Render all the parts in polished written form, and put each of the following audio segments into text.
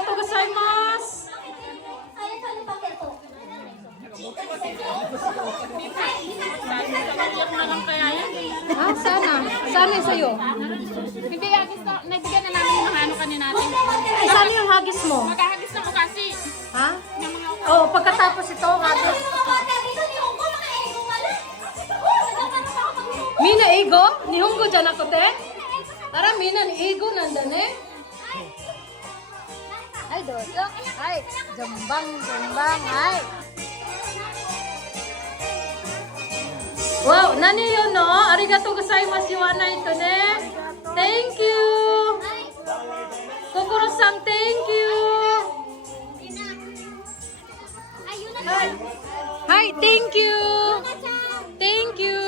arigatou gozaimasu. Ah, sana. Sana yung sa'yo. Hindi, hagis na. Naibigyan na namin yung mga ano kanina natin. Ay, sana yung hagis mo? Magkahagis na ko kasi. Ha? Oo, pagkatapos ito, hagis. Mina ego? Nihongo janakote? Tara, mina ni ego nandane? Ay, dozo. Ay, jambang, ay. Wow, nani yun, no? Arigatou gozaimasu wana ito, ne? Thank you! Kokoro-san, thank you! Hi, thank you! Thank you!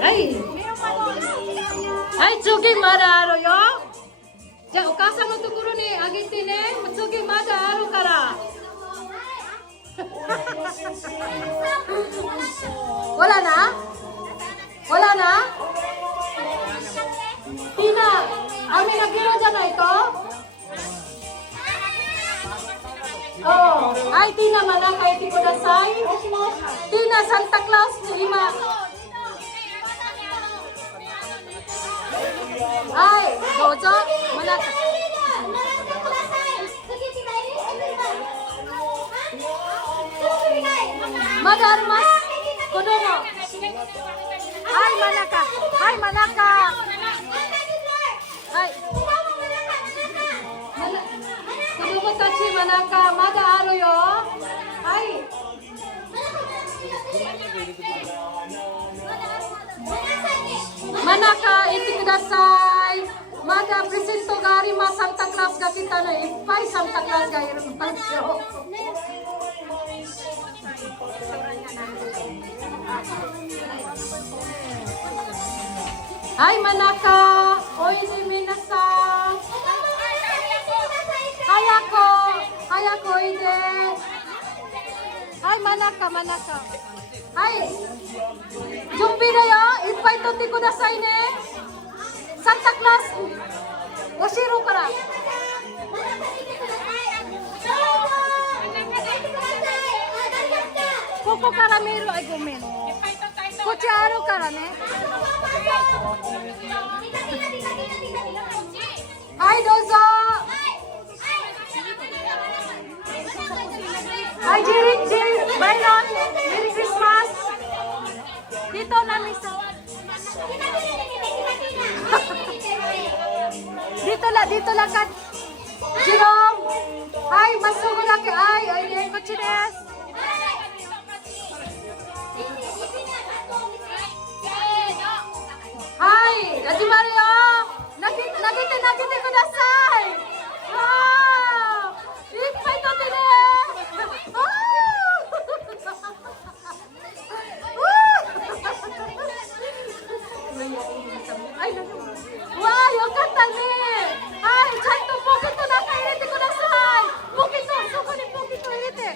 Ay! Ay, tsugi mada aru yo! じゃあお母さんのところにあげてね。次まだあるから。Wala na? Wala na? Tina, amin nagiro dyan na ito? Oh, ay Tina, manaka iti kudasai. Tina, Santa Claus ni Ima. Ay, dozo, manaka. Mada arimasu. Kodomo. Ay, manaka. Ay, manaka. Ay. Kodomo tachi manaka. Mada aru yo. Ay. Manaka, iti kudasai. Mada presento ga arimasu. Santa Claus ga kita no. Ippai Santa Claus ga irimasu. Hai manaka, oide minasan. Hayako oide. Hai manaka. Hai. Junbi da yo, ippai totte kudasai ne. Santa Claus. Oshiro kara. Koko kara meru ay gomen. Kochi aru kara ne. Hai dozo. Hai Jirik, Byron. Merry Christmas. Dito na misa. Dito la kat. Jerome. Hai, masugo na ke ay ne kochi desu. Hai, hajimaru yo. Nagite kudasai. Wow! Ippai totte ne. Wow, yokatta ne. Hai, chanto pokito naka irete kudasai. Pokito, soko ni pokito irete.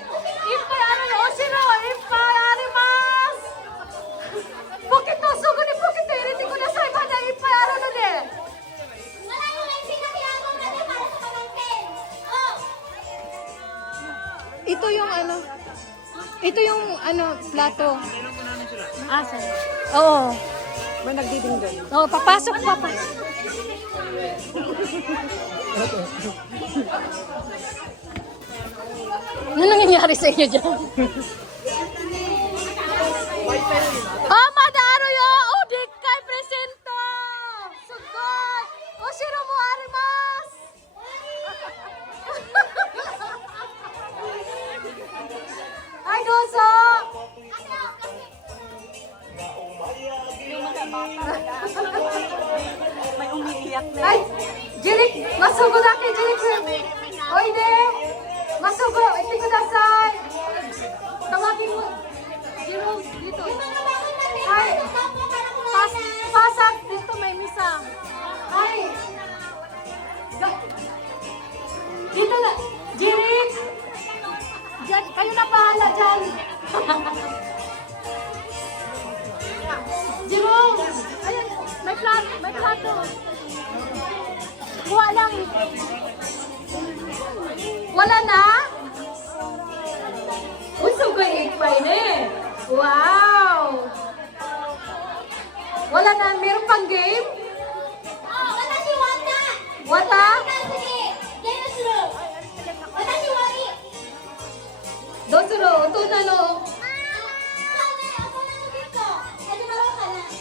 Ippai aru yo. Oshiro ippai arimasu. Pokito, soko ni pokito irete kudasai. Mada ippai aru no de. Ito yung plato. Ah, sorry. Oo. May nagdiding doon. Oo, papasok. Ano nangyayari sa inyo dyan? Oh, madaro yo! Oh, di kay presento! Sugod! Oh, shiro mo arimasu! Ay, dozo! May umiiyak na. Ay, Jirik! Masugo na kay Jirik! Oide! Masugo! Iti kudasai! Tawagin mo! Jerome, dito! Ay! Pasag! Dito may misa! Ay! Dito na! Jirik! Diyan, kayo na bahala dyan! Jerome! Ayan, may to. Kuha lang. Wala na? Usog ko i-fry na eh. Wow! Wala na. Meron pang game? Wata? Dosuro, ito na no.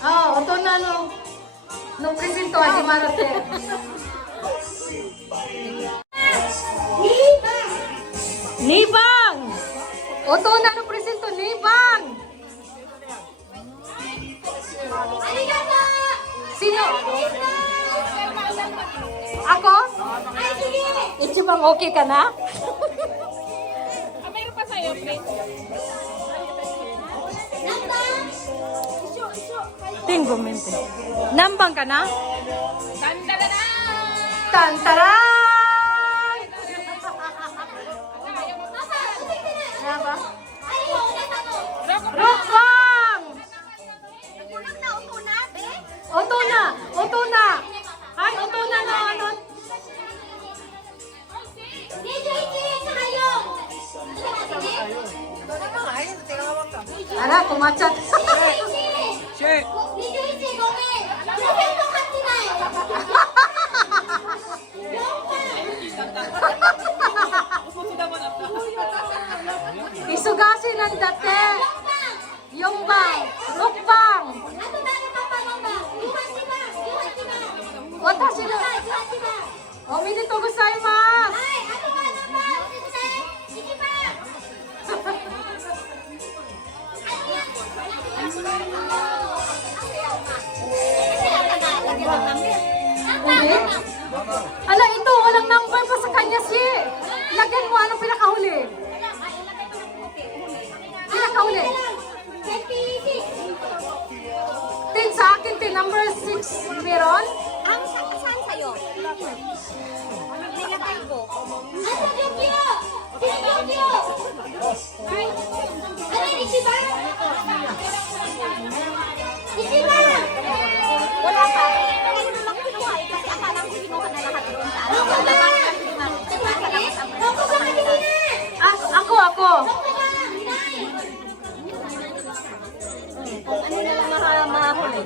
Ito na no. No presento, adi marate. Nibang! Ito na no presento, Nibang! Sino? Ako? Ichibang okay ka na? Mayroon pa sa'yo, please. Tinggo mente. Nambang ka na? Tandala! Tantaray! Ano ba? Rockbang! Oto na! Oto na! Ay, oto na na ano? Ara, kumachat. Sure. Isugasin ang dati. Yung bang. Rukbang. Watashi no. Ominatou gozaimasu. Hindi? Ala, ito, walang number pa sa kanya si. Lagyan mo, anong pinakahuli? Pinakahuli. Tin sa akin, tin number 6 meron? Ang saan sa'yo? Nilagay ko. Ano Jokyo? Sino Jokyo? Ano Ichiban? Ichiban! Wala pa. Kanino lang kinuha eh, kasi akala ko kinuha na lahat doon sa ano. Ako ba? Ako ba kanina? Ako. Kung ano na lang mahuli.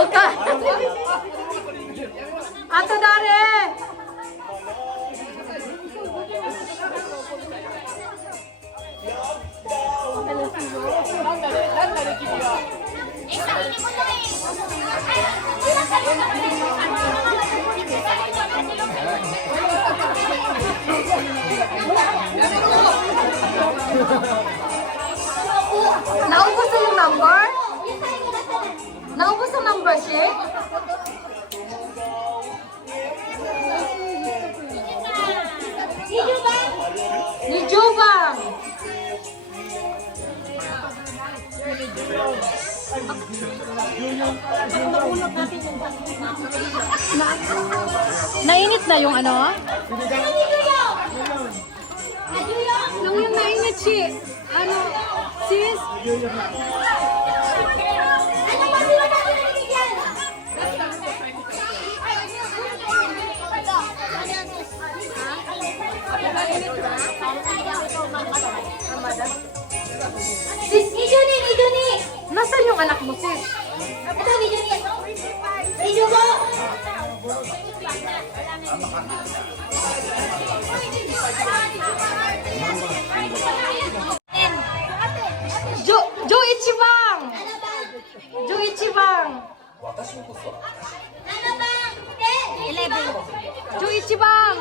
Okay. Ato dare. Naubos na yung number? Naubos ang number, Shek? Ni Jubang! Nainit na yung ano? Nung yung nainit si, ano, sis? Sis, ni Juni! Nasaan yung anak mo, sis? Ito, ni Juni! Ni Jugo! Jo Ichibang! Jo Ichibang! Ano ba? 11. Jo Ichibang!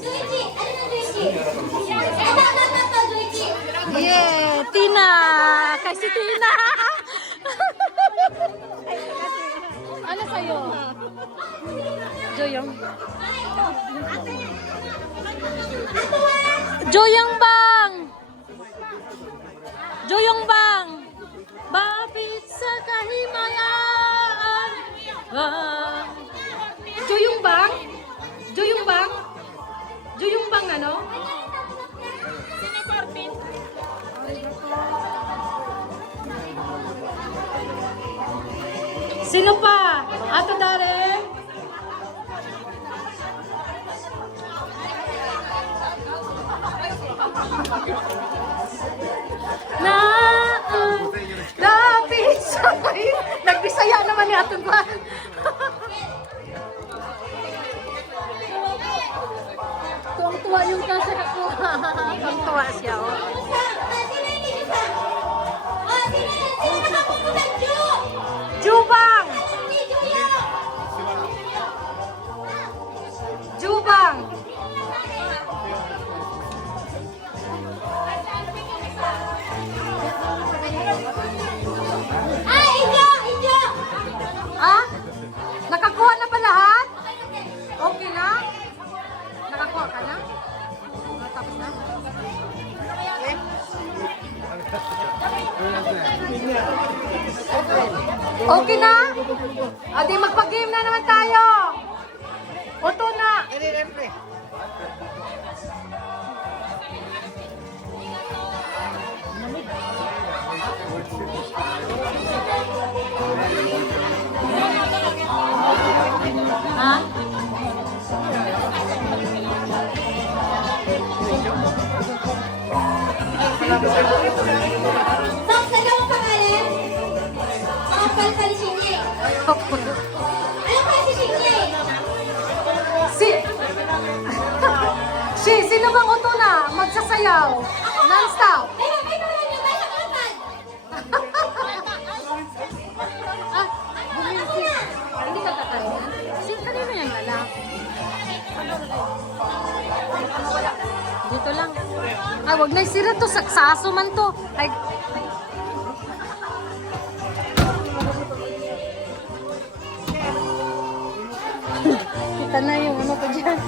Juichi! Ano na Juichi? Ito, Juichi! Yeah, Tina! Kasi Tina! Ano sa'yo? Joyong. Joyong Bang! Joyong Bang! Bapit sa kahimayaan Sino pa? Ato Darren? Na lapit sa nagbisaya naman ni Ato ba? Tuwang-tuwa yung kasa ko. Tuwang-tuwa siya. Oh. Jubang! Jubang! Ah? Nakakuha na ba lahat? Okay na? Nakakuha ka na? Tapos na? Okay na? Adi, magpa-game na naman tayo. Oto na. Ha? Box, ano ang pangalan? Pal si Shinye. Ano pa si Shinye? Sino bang uto na? Magsasayaw. Non-stop. May pangalan niyo ba sa kapal? Ah, bumisi. Hindi ka kakaroon. Kanino yung lalak? Dito lang. Ay, wag na isira to. Saksaso man to. Ay, kita na yung ano ko dyan.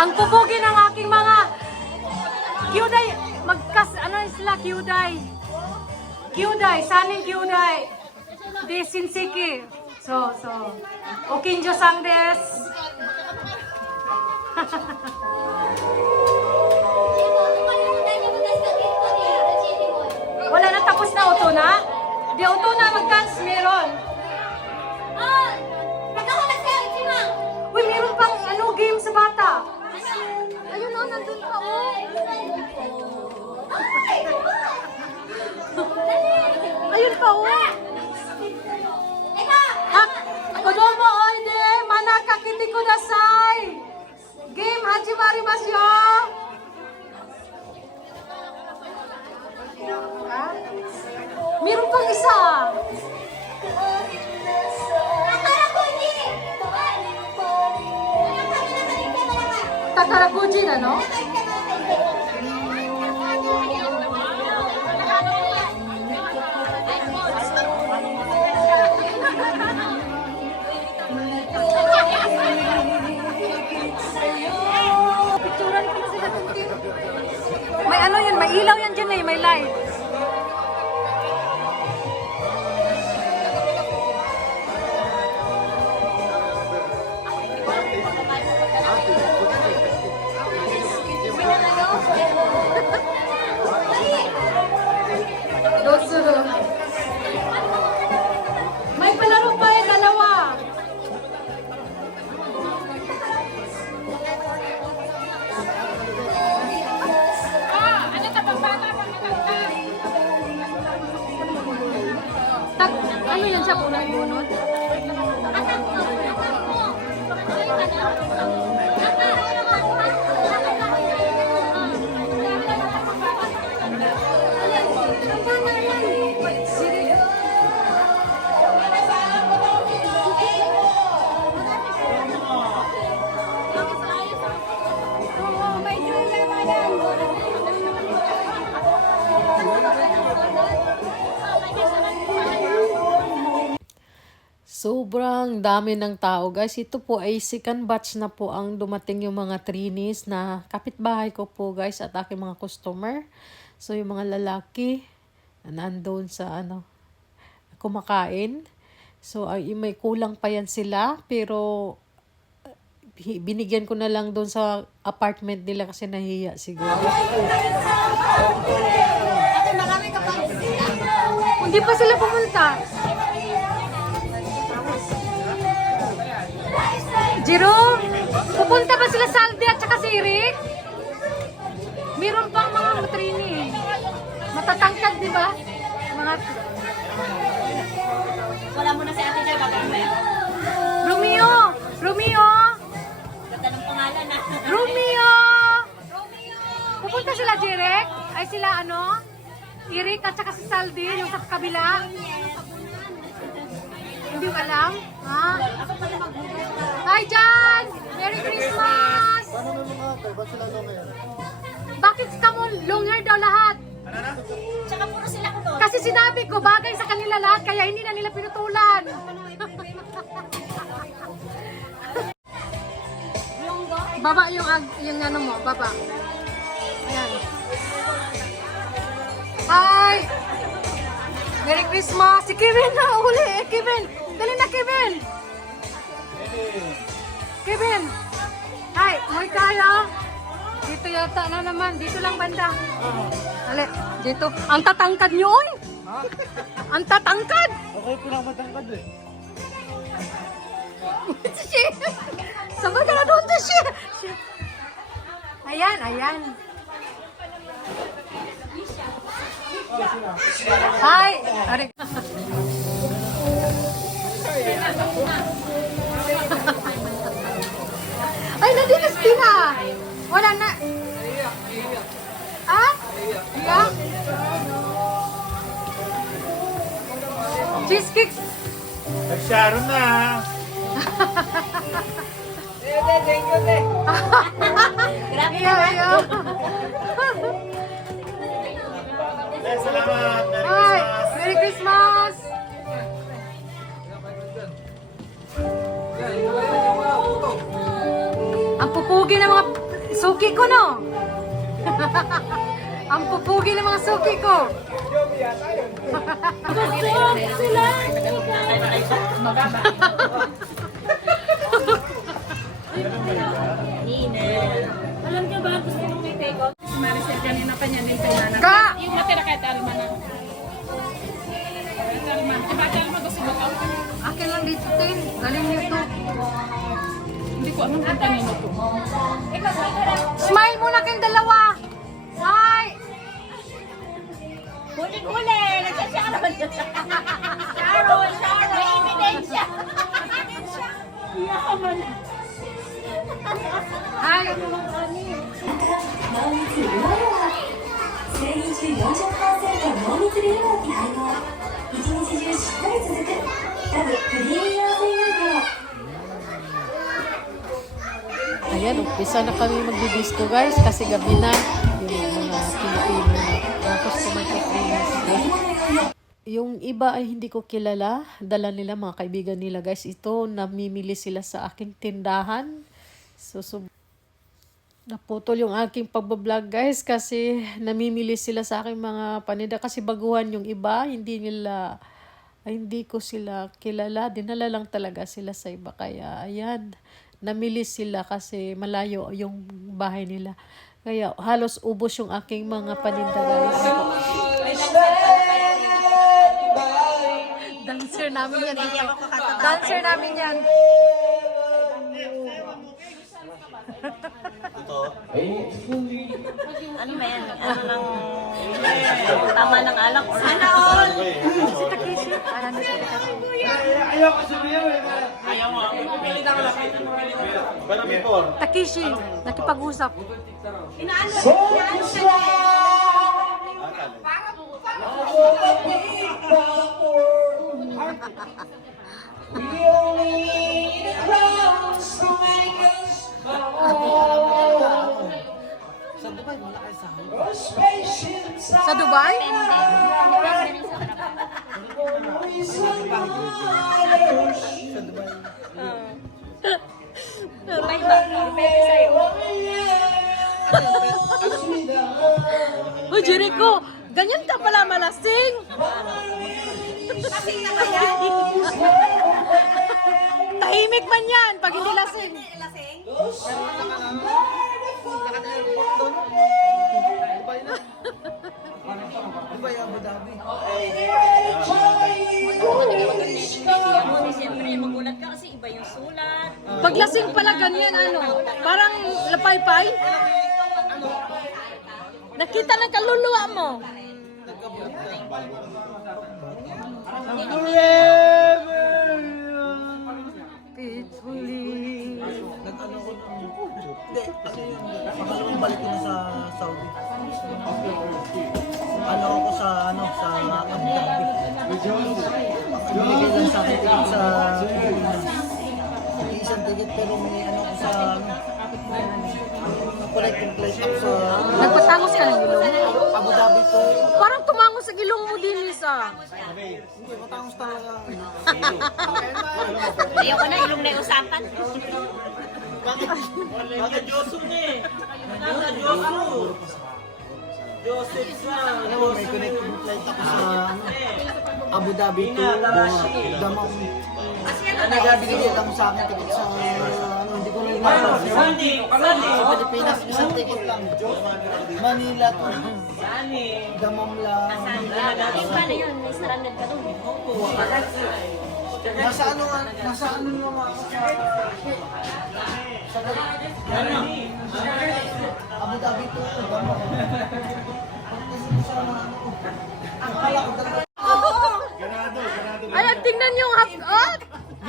Ang pupugi ng aking mga Kyuday, ano sila Kyuday? Kyuday, saning Kyuday. De Shinseki. So, Okinjo sang desu. Wala na, tapos na auto na? Di auto na, mag-dance meron. Uy, meron pang game sa bata. Ayun o, nandun pa o. Ayun pa o. Kodomo oide, manaka kiti kudasai. Game hajimarimasu yo. Meron pang isa. Takarakuji na, no? Picturean ko na sila tuntin. May ano yan, may ilaw yan dyan eh, may light. Dosuru. May palaro pa eh, dalawa. Ano ka bang bata pang Ano yan siya, bunot-bunot? Sobrang dami ng tao, guys. Ito po ay second batch na po ang dumating yung mga trainees na kapitbahay ko po, guys, at aking mga customer. So, yung mga lalaki na nandun sa kumakain. So, ay may kulang pa yan sila, pero binigyan ko na lang doon sa apartment nila kasi nahiya siguro. Hindi pa sila pumunta. Jerome, pupunta ba sila sa Aldi at saka si Eric? Meron pang mga matrini. Matatangkad, di ba? Mga... Wala mo na si Ate Joy, baka mo yan. Romeo! Romeo! Ganda ng pangalan na. Romeo! Pupunta sila Jerek? Ay sila ano? Eric at saka si Saldi, yung sa kabila? Hindi mo alam? Ha? Hi Jan! Merry Christmas! Bakit ka mo long hair daw lahat? Tsaka puro sila ko doon. Kasi sinabi ko bagay sa kanila lahat kaya hindi na nila pinutulan. Baba yung ano mo, baba. Ayan. Hi! Merry Christmas! Si Kevin na uli! Kevin! Dali na Kevin! Kevin! Hi! Moy kaya! Dito yata na naman. Dito lang banda. Dali. Dito. Ang tatangkad nyo, oy! Ang tatangkad! Okay, pinakamatangkad eh. Sabay ka na doon to siya. Ayan, ayan. Hi! Ari. Ay, nandito si Tina. Wala na. Ah? Yeah? Cheesecake. Nag-sharon na ha. Grabe Yeah, naman. yeah. Salamat. Merry Hi! Christmas. Merry Christmas! Ang pupugi ng mga suki ko, no? Ang pupugi ng mga suki ko. Sila! Alam niyo ba, gusto mong may take out? Si Maricel kanina pa niya din pinanap. Ka! Yung natira kahit Alma na. Kahit Alma. Diba kahit Alma gusto mo ito? Akin lang dito, Tin. Galing nito. Hindi ko anong kanta nino to. Smile muna kayong dalawa. Hi! Huli-huli. Nagsasharon. Sharon. May ebidensya. Hi! 生理中40%濃密ビルの配合一日中しっかり続くダブクリーミーな水分量 Ayan, umpisa na kami magdi-disco guys kasi gabi na yung mga Pilipino na customer ko yung iba ay hindi ko kilala, dala nila mga kaibigan nila guys. Ito, namimili sila sa aking tindahan. So naputol yung aking pagbablog guys kasi namimili sila sa aking mga paninda kasi baguhan yung iba, hindi ko sila kilala, dinala lang talaga sila sa iba kaya ayan, namili sila kasi malayo yung bahay nila kaya halos ubos yung aking mga paninda guys. Dancer namin yan dito. Dancer namin yan. Ano ba yan? Ano lang... Tama ng alak. Sana all! Si Takeshi. Ano si Takeshi? Ayaw ko sumiyaw eh. Ayaw mo. Pero before. Takeshi. Nakipag-usap. Inaano siya? Sa Dubai? Dubai ba? Depende sa'yo. Uy, Jericho! Ganyan ka pala malasing! Lasing na ba yan? Tahimik man yan pag hindi lasing. Siyempre, magulat ka kasi iba yung sulat. Pag lasing pala ganyan, parang lapay-pay. Nakita ng kaluluwa mo. Peacefully. Pangalawang balik ko na sa Saudi. Ano ako sa Abu Dhabi. Binigay lang sa akin ticket sa Pilipinas. Isang ticket pero may ano ko sa collect ako sa Nagpatangos ka ng ilong? Abu Dhabi to. Parang tumangos sa ilong mo din, Lisa. Hindi, matangos talaga. Ayoko na, ilong na yung usapan. Bakit Josu na eh? Bakit Josu? Joseph sa. Alam mo, may connecting flight ako sa Abu Dhabi to Damam. Binigay lang sa akin ticket sa hindi ko lang sa Pilipinas, isang ticket lang. Manila to. Damam lang. Paano yun? May sarangad ka doon. Nasa ano naman ako sa Abu Dhabi to Damam. Ayan, tingnan yung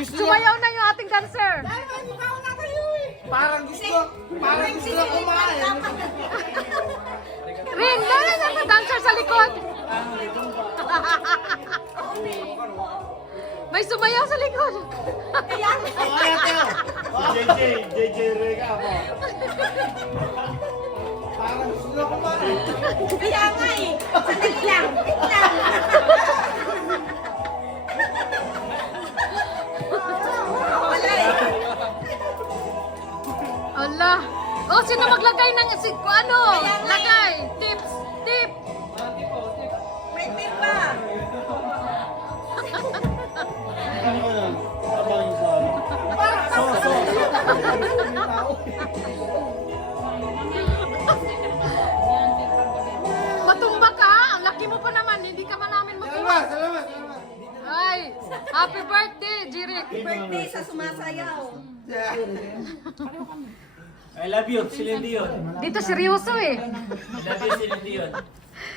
sumayaw na yung ating dancer. Parang gusto na kumain. Rin, meron na dancer sa likod. May sumayaw sa likod. JJ Rega ako. Parang gusto na kumain. Kaya nga eh. Sandali lang. Allah. Oh, sino maglagay ng lagay? Tips. Tip. May tip pa. Ano ko lang? Abang yung sa ano. Matumba ka. Ang laki mo pa naman. Hindi ka man namin matumba. Salamat. Ay, happy birthday, Jirik. Birthday sa sumasayaw. I love you, Celine Dion. Dito seryoso eh. I love you, Celine Dion.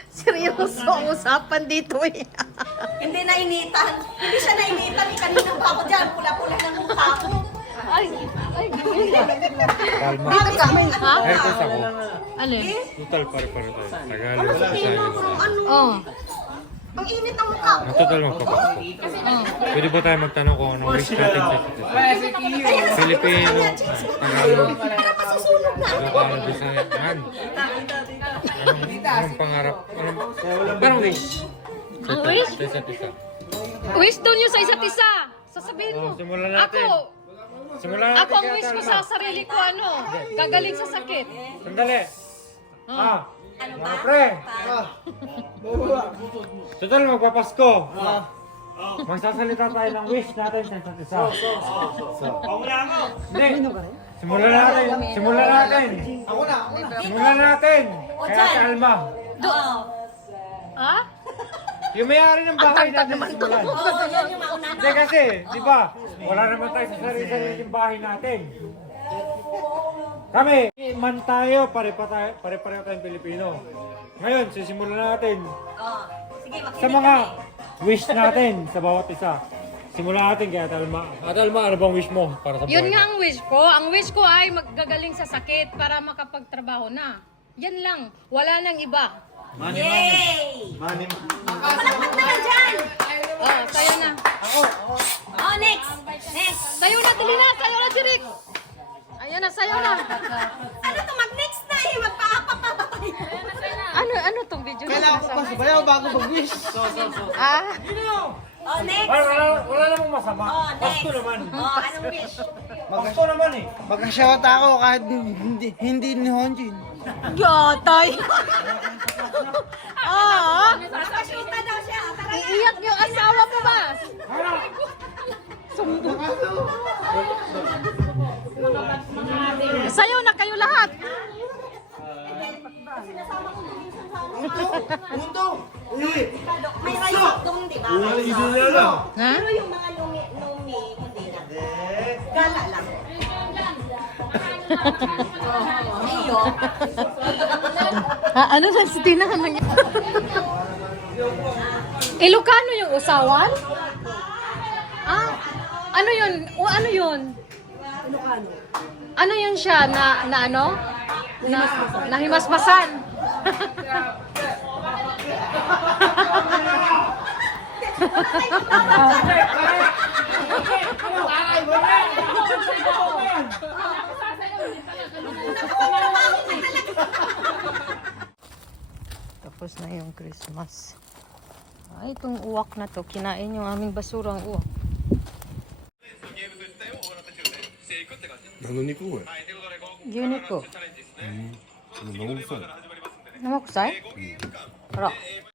Seryoso ang usapan dito eh. Hindi nainitan. Hindi siya nainitan. Kanina pa ako dyan. Pula-pula ng mukha ko. Ay, dito ka. Ha? Alin? Total pare-pare tayo. Tagalog sa Bisaya. Oh. Ang init ng mukha ko. Total magpapasko. Pwede ba tayo magtanong kung anong wish natin sa Filipino, Tagalog, Ilocano, Bisaya. Yan. Anong pangarap? Parang wish. Ang wish? Sa isa't isa. Wish doon nyo sa isa't isa. Sasabihin mo. Simulan natin. Simulan natin. Ako ang wish ko sa sarili ko gagaling sa sakit. Sandali. Mga pre. Total magpapasko. Magsasalita tayo ng wish natin sa isa't isa. Hindi. Simulan natin. Simulan natin. Kaya si Alma. Ha? Yung may-ari ng bahay natin simulan. Oo, yan yung mauna. Hindi kasi, di ba? Wala naman tayo sa sarili-sariling bahay natin. Kami, man tayo, pare-pareho tayong Pilipino. Ngayon, sisimulan natin Sige, sa mga wish natin sa bawat isa. Simulan natin kaya Talma. Talma, ano bang wish mo para sa buhay? Yun nga ang wish ko. Ang wish ko ay maggagaling sa sakit para makapagtrabaho na. Yan lang. Wala nang iba. Yay! Palakpat na na dyan! Oh, sayo na. Oh, next! Next! Sayo na, dali na. Sayo na, Jirik. Ayan na, sayo na. Ano to? Mag-next na eh! Magpapapapatay! Ano tong video? Kailangan ko pa sabayaw bago mag-wish. Ah? Oh, next! Wala namang masama. Oh, Pasko next! naman. Oh, anong wish? Pasko naman eh. Magka-shout ako kahit hindi ni Honjin. Yatay. Nakashoota daw siya. Tara na! Iiyak yung asawa mo ba? Sayo na kayo lahat. May rice hot dog, di ba? Ha? Pero yung mga lumi, hindi na. Gala lang. Iyo. Ano na si Tina ka nang Ilocano yung usawan? Ah, ano yun? O ano yun? Ilocano. Ano yun siya na ano? Na himasmasan. Tapos na yung Christmas. Ay, itong uwak na to, kinain yung aming basurang uwak. 何の肉これ Unit ko. 生臭い Namakusay? Para.